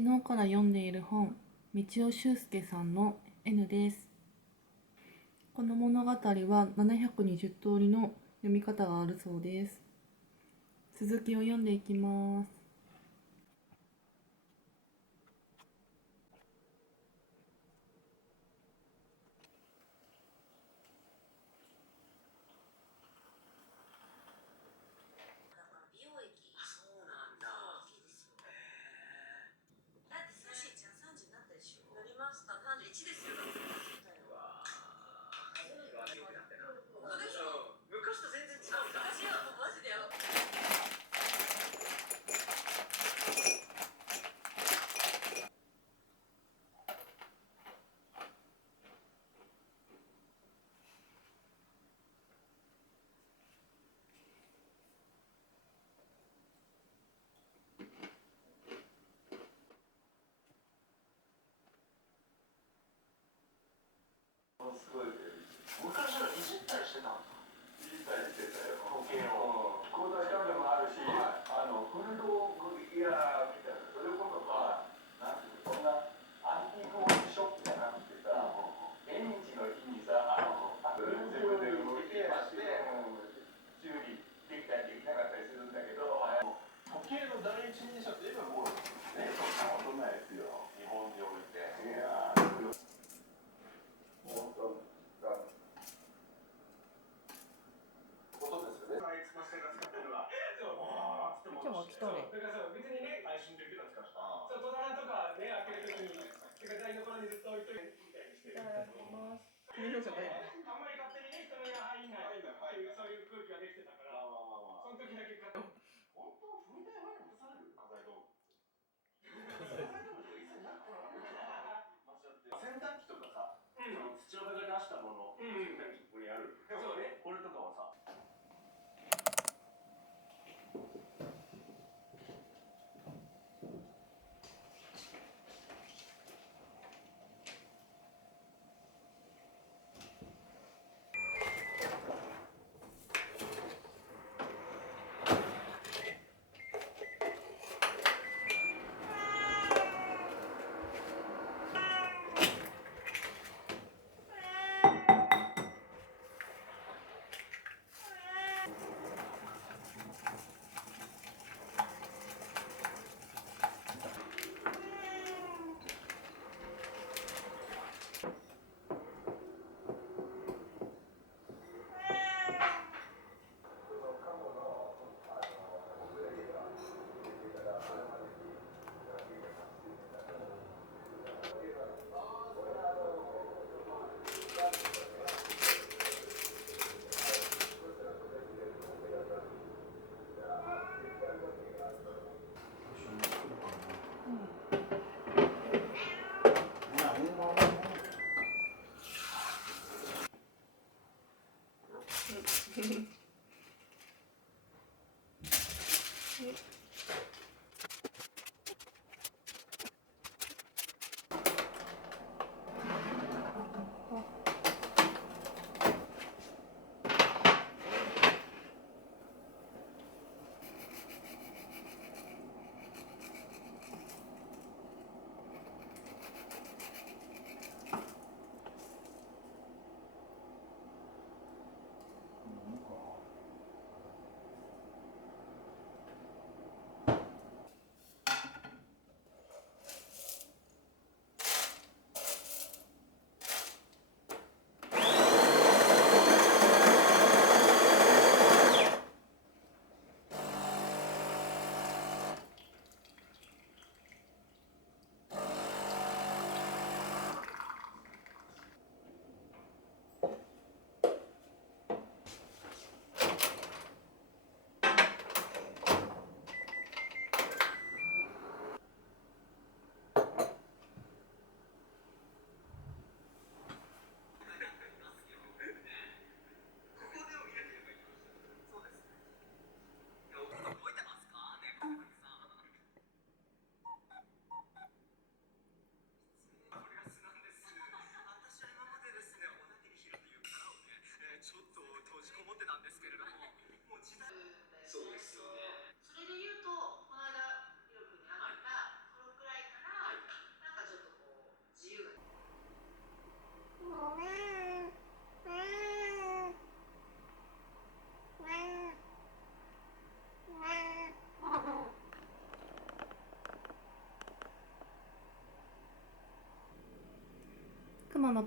昨日から読んでいる本、道尾修介さんの N です。この物語は720通りの読み方があるそうです。続きを読んでいきます。美容液。そうなんだ。いいですよね。だってスーシーちゃん30になったでしょ。なりました。31ですよ。うわぁ。美容液だってな。本当でしょ。昔と全然違うんだ。昔はもうマジですごい昔はいじったりしてたんだ。いじったりしてたよ。保険を。口座調べもあるし、古道具屋みたいな。それこそさ、なんていうの、そんなアンティークウォッチショップじゃなくてさ、縁日の日にさ、自分で動いてまして、修理できたりできなかったりするんだけど、時計の第一人者といえばもうね、そんなことないですよ。日本において。いやー、本当だ。ことですよね。あいつの生活がってるわ。今日は来とれ。だからさ、別にね、配信できるんですか。そう、戸棚とかね、開けるときに、台所にずっと置いといてみたいにしてる。いただきます。君のじゃない。あんまり勝手にね、人の家入んないっていう、そういう空気ができてたから、その時だけ買って。本当、踏み台前に落とされる家財道具。家財道具とか一切なくて。洗濯機とかさ、土岡が出したもの、洗濯機ここにある。そうね。これとかはさ、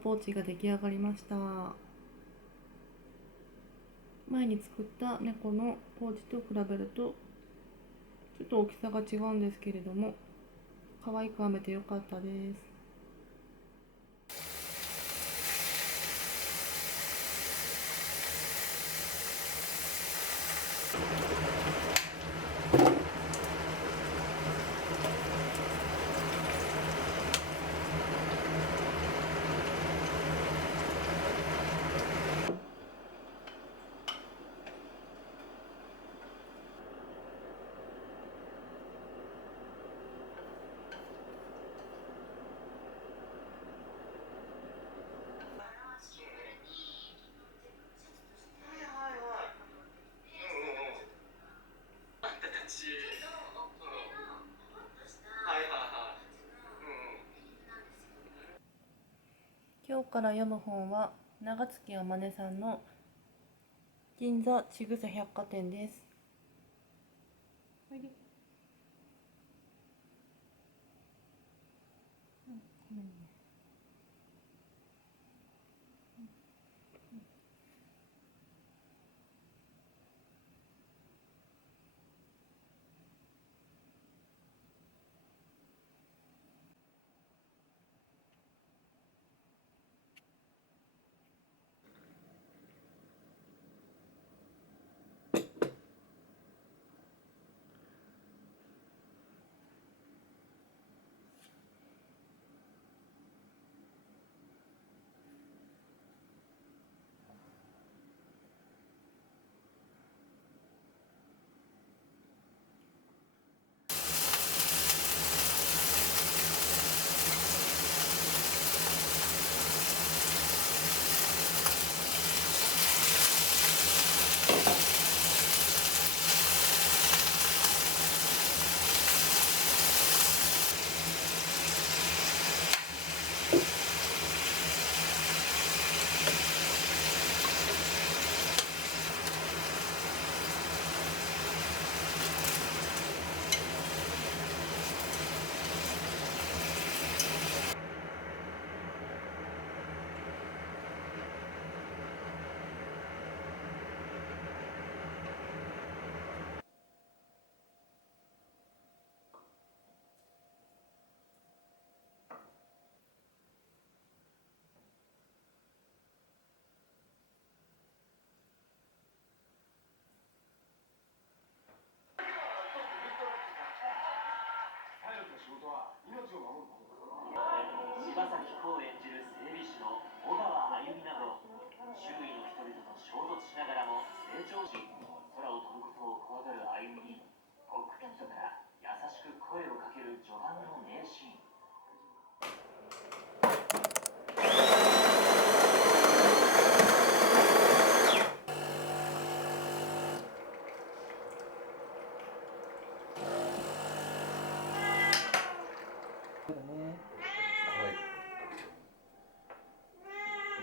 ポーチが出来上がりました。前に作った猫のポーチと比べるとちょっと大きさが違うんですけれども、可愛く編めてよかったです。今日から読む本は長月あまねさんの銀座ちぐさ百貨店です。柴咲コウ演じる整備士の小川あゆみなど、周囲の人々と衝突しながらも成長し、空を飛ぶことを怖がるあゆみにコックピットから優しく声をかける序盤の名シーン。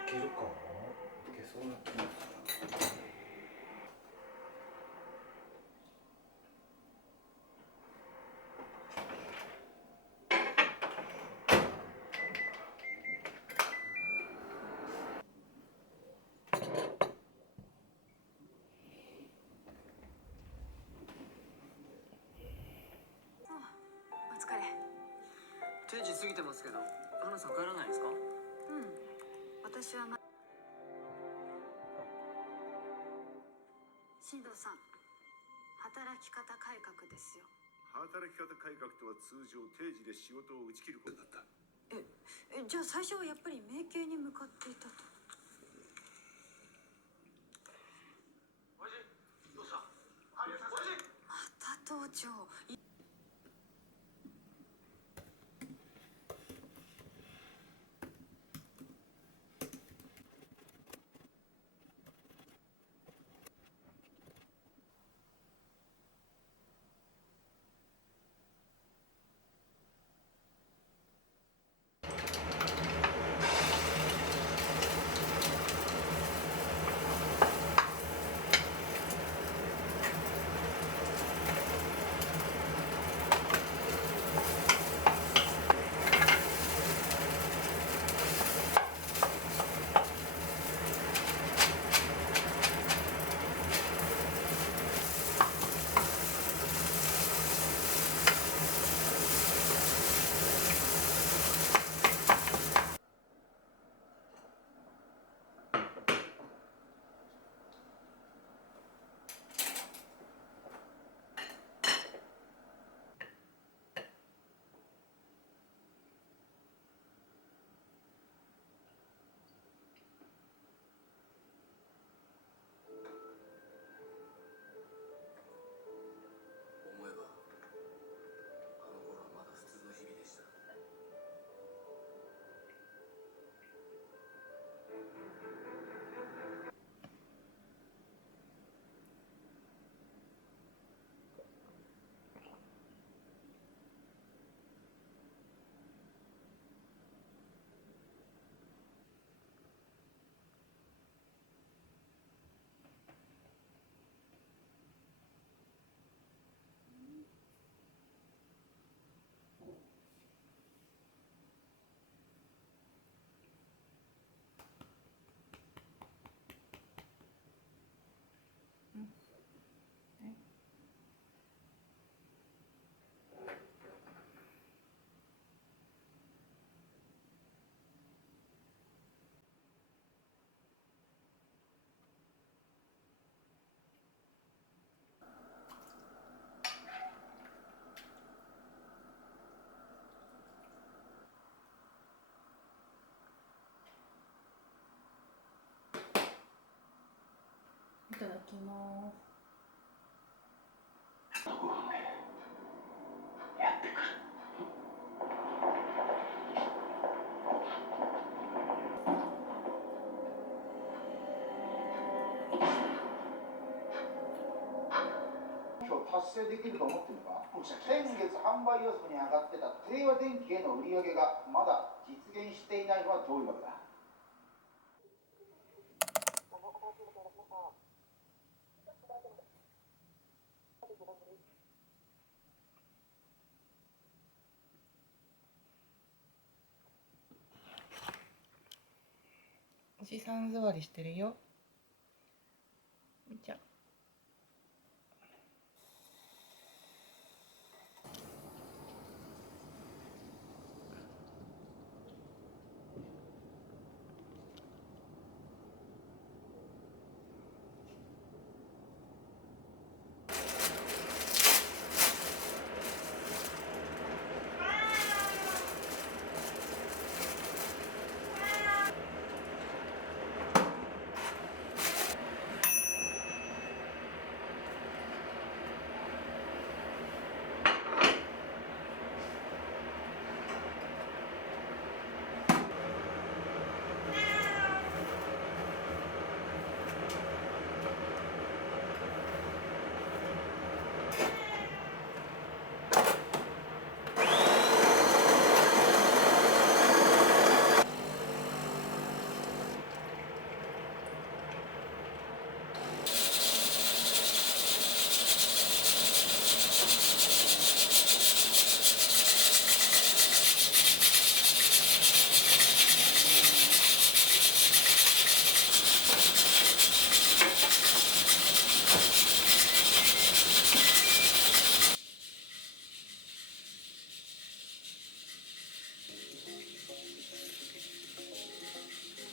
いけるかな。いけそうな気がする。お疲れ。定時過ぎてますけど、花さん帰らないですか？私は新藤さん、働き方改革ですよ。働き方改革とは通常定時で仕事を打ち切ることだった。じゃあ最初はやっぱり明慶に向かっていたと。おじ、どうした？おじ。また盗聴。ただきます。5分でやってくる。今日達成できると思ってるのか。先月販売予測に上がってた定和電機への売り上げがまだ実現していないのはどういうわけだ。おじさん座りしてるよ。じゃあ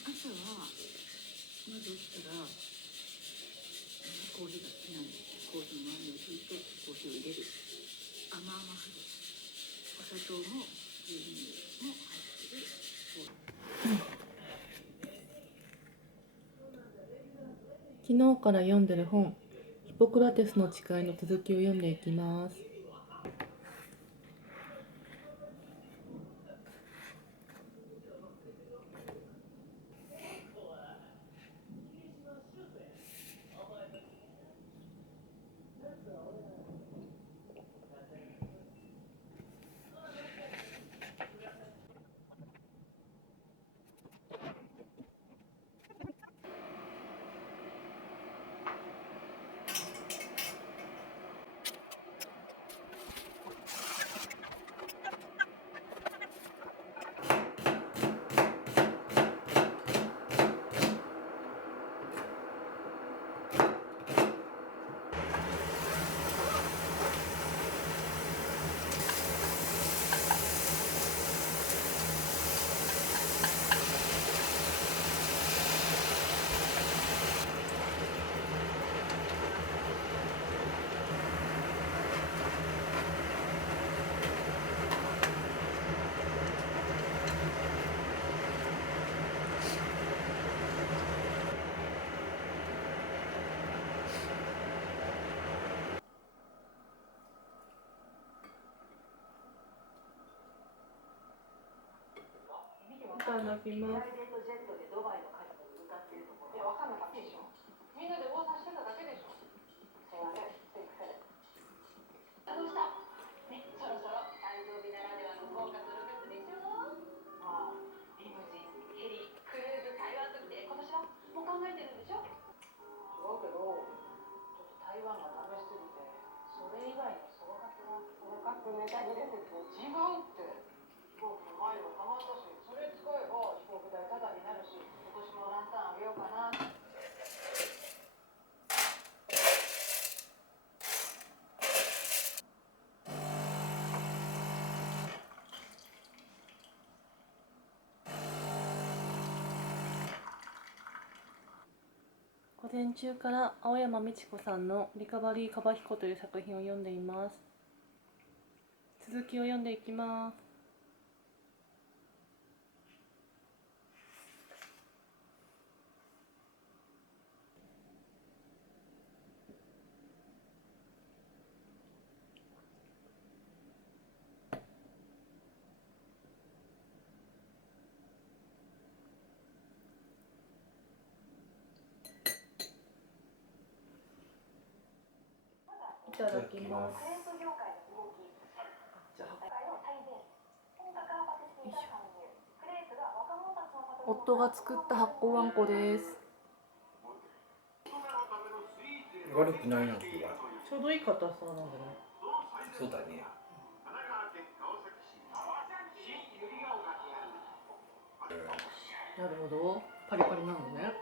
朝はまず起きたらコーヒーが好きなんでコーヒーの豆をひいてコーヒーを入れる。甘々ふる。お砂糖も牛乳も入ってる。昨日から読んでる本ヒポクラテスの誓いの続きを読んでいきます。いただきます。午前中から青山美智子さんのリカバリーカバヒコという作品を読んでいます。続きを読んでいきます。いただきます。夫が作った発酵あんこです。悪くないなっては。ちょうどいい硬さなんだね。そうだね。なるほど。パリパリなのね。